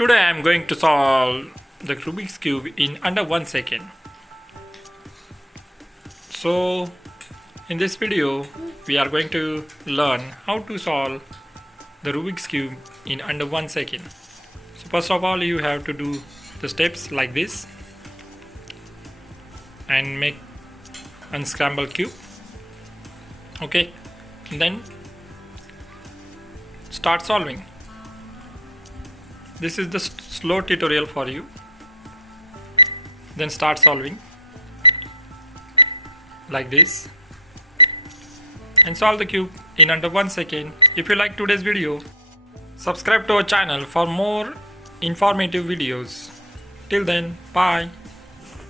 Today I am going to solve the Rubik's Cube in under 1 second. So in this video we are going to learn how to solve the Rubik's Cube in under 1 second. So first of all you have to do the steps like this and make unscramble cube. Okay, and then start solving. This is the slow tutorial for you. Then start solving like this and solve the cube in under 1 second. If you like today's video, subscribe to our channel for more informative videos. Till then, bye.